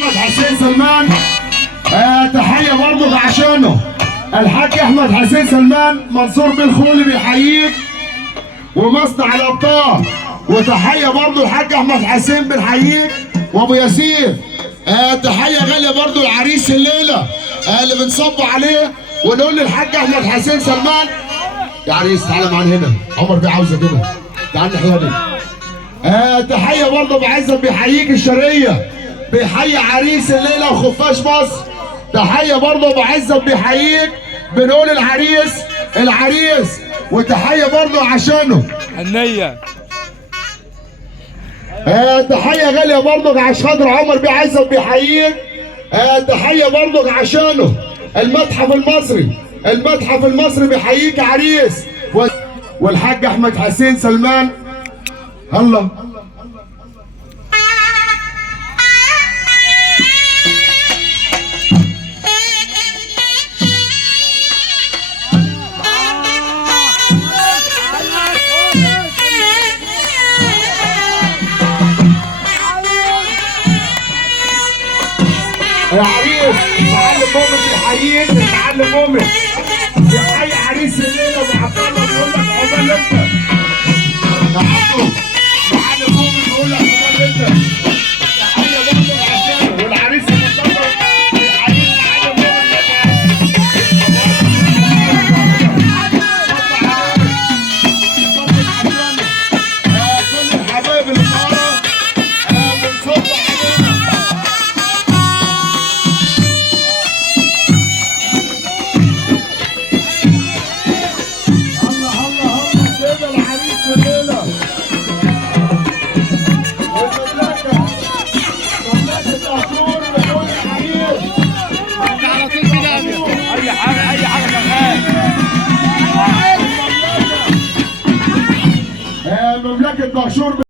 احمد حسين سلمان. تحيه برضه عشانه الحاج احمد حسين سلمان. منصور بن خولي بيحييك ومصنع الابطال. وتحيه برضه الحاج احمد حسين بنحييك وابو ياسين. تحيه غاليه برضه العريس الليله اللي بنصب عليه ونقول للحاج احمد حسين سلمان يا عريس تعالى معانا هنا. عمر بيه عاوزه كده تعالى الناحيه دي. تحيه برضه ابو عزت بيحييك الشرقيه. بيحيي عريس الليله وخفاش مصر. تحيه برضه ابو عزت بيحييك. بنقول العريس وتحيه برضه عشانه النية. تحيه غاليه برضه عشان خاطر عمر بيه عزت بيحييك. تحيه برضه عشانه المتحف المصري بيحييك عريس. والحاج احمد حسين سلمان. الله يا عريس المعلم مؤمن بيحييك. المعلم مؤمن بيحيي عريس الليله وعبد الله بيقول لك عقبال انت يا عبده. المعلم مؤمن بيقول لك عقبال انت. تحيه برضه عشانه والعريس المصطفى بيحييك. المعلم مؤمن كل الحبايب اللي معانا بنصب علينا. اي حاجه شغال. مملكة دهشور.